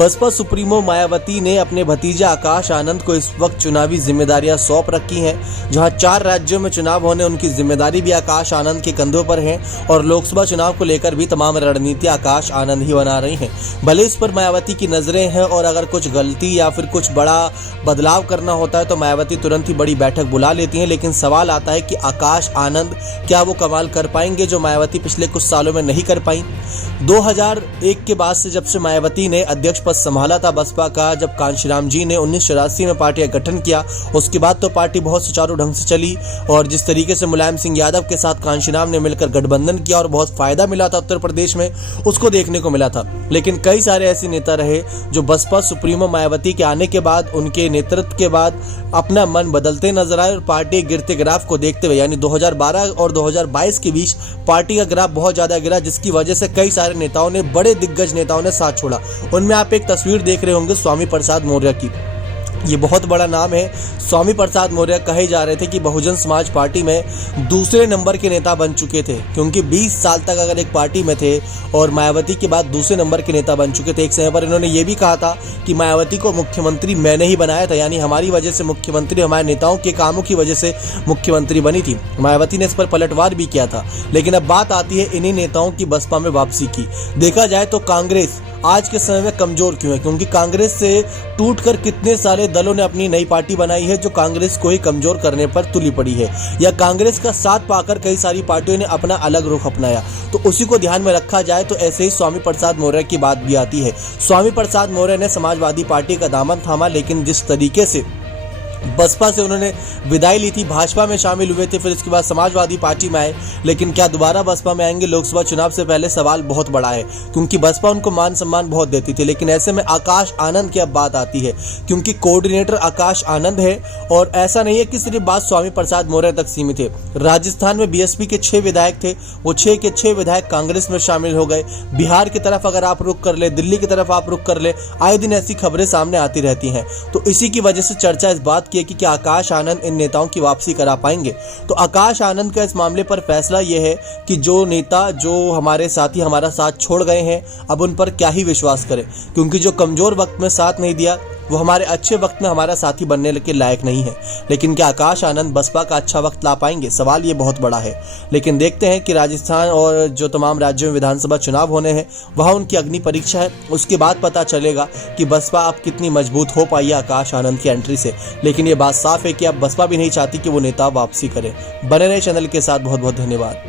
Baspa supremo Mayawati ने अपने भतीजे आकाश आनंद को इस वक्त चुनावी जिम्मेदारियां सौंप रखी हैं। जहां 4 राज्यों में चुनाव होने उनकी जिम्मेदारी भी आकाश आनंद के कंधों पर है और लोकसभा चुनाव को लेकर भी तमाम रणनीति आकाश आनंद ही बना रही हैं। भले इस पर मायावती की नजरें हैं और अगर कुछ गलती या फिर कुछ बड़ा बदलाव करना होता है तो मायावती तुरंत ही बड़ी बैठक बुला लेती हैं। लेकिन सवाल आता है कि आकाश आनंद क्या वो कमाल कर पाएंगे जो मायावती पिछले कुछ सालों में नहीं कर पाई। 2001 के बाद से जब से मायावती ने अध्यक्ष पद संभाला था बसपा का, जब कांशीराम जी ने 1984 में पार्टी का गठन किया, उसके बाद तो पार्टी बहुत सुचारू ढंग से चली और जिस तरीके से मुलायम सिंह यादव के साथ कांशीराम ने मिलकर गठबंधन किया और बहुत फायदा मिला था उत्तर प्रदेश में, उसको देखने को मिला था। लेकिन कई सारे ऐसे नेता रहे जो बसपा सुप्रीमो मायावती के आने के बाद, उनके नेतृत्व के बाद अपना मन बदलते नजर आए और पार्टी गिरते ग्राफ को देखते हुए, यानी 2012 और 2022 के बीच पार्टी का ग्राफ बहुत ज्यादा गिरा, जिसकी वजह से कई सारे नेताओं ने, बड़े दिग्गज नेताओं ने साथ छोड़ा। उनमें आप एक तस्वीर देख रहे होंगे स्वामी प्रसाद मौर्य की। ये बहुत बड़ा नाम है। स्वामी प्रसाद मौर्य कहे जा रहे थे कि बहुजन समाज पार्टी में दूसरे नंबर के नेता बन चुके थे, क्योंकि 20 साल तक अगर एक पार्टी में थे और मायावती के बाद दूसरे नंबर के नेता बन चुके थे। एक समय पर इन्होंने ये भी कहा था कि मायावती को मुख्यमंत्री मैंने ही बनाया था, यानी हमारी वजह से मुख्यमंत्री, हमारे नेताओं के कामों की वजह से मुख्यमंत्री बनी थी। मायावती ने इस पर पलटवार भी किया था। लेकिन अब बात आती है इन्हीं नेताओं की बसपा में वापसी की। देखा जाए तो कांग्रेस आज के समय में कमजोर क्यों है, क्योंकि कांग्रेस से टूटकर कितने सारे दलों ने अपनी नई पार्टी बनाई है जो कांग्रेस को ही कमजोर करने पर तुली पड़ी है, या कांग्रेस का साथ पाकर कई सारी पार्टियों ने अपना अलग रुख अपनाया। तो उसी को ध्यान में रखा जाए तो ऐसे ही स्वामी प्रसाद मौर्य की बात भी आती है। स्वामी प्रसाद मौर्य ने समाजवादी पार्टी का दामन थामा, लेकिन जिस तरीके से बसपा से उन्होंने विदाई ली थी, भाजपा में शामिल हुए थे, फिर इसके बाद समाजवादी पार्टी में आए, लेकिन क्या दोबारा बसपा में आएंगे लोकसभा चुनाव से पहले, सवाल बहुत बड़ा है, क्योंकि बसपा उनको मान सम्मान बहुत देती थी। लेकिन ऐसे में आकाश आनंद की अब बात आती है, क्योंकि कोऑर्डिनेटर आकाश आनंद है और ऐसा नहीं है कि सिर्फ बात स्वामी प्रसाद मौर्य तक सीमित है। राजस्थान में बीएसपी के 6 विधायक थे, वो 6 के 6 विधायक कांग्रेस में शामिल हो गए। बिहार की तरफ अगर आप रुख कर ले, दिल्ली की तरफ आप रुख कर ले, आए दिन ऐसी खबरें सामने आती रहती हैं। तो इसी की वजह से चर्चा इस बात की है कि क्या आकाश आनंद इन नेताओं की वापसी करा पाएंगे। तो आकाश आनंद का इस मामले पर फैसला यह है कि जो नेता, जो हमारे साथी हमारा साथ छोड़ गए हैं, अब उन पर क्या ही विश्वास करें, क्योंकि जो कमजोर वक्त में साथ नहीं दिया वो हमारे अच्छे वक्त में हमारा साथी बनने के लायक नहीं है। लेकिन क्या आकाश आनंद बसपा का अच्छा वक्त ला पाएंगे, सवाल ये बहुत बड़ा है। लेकिन देखते हैं कि राजस्थान और जो तमाम राज्यों में विधानसभा चुनाव होने हैं वहाँ उनकी अग्नि परीक्षा है, उसके बाद पता चलेगा कि बसपा अब कितनी मजबूत हो पाई है आकाश आनंद की एंट्री से। लेकिन ये बात साफ है कि अब बसपा भी नहीं चाहती कि वो नेता वापसी करे। बने रहे चैनल के साथ, बहुत बहुत धन्यवाद।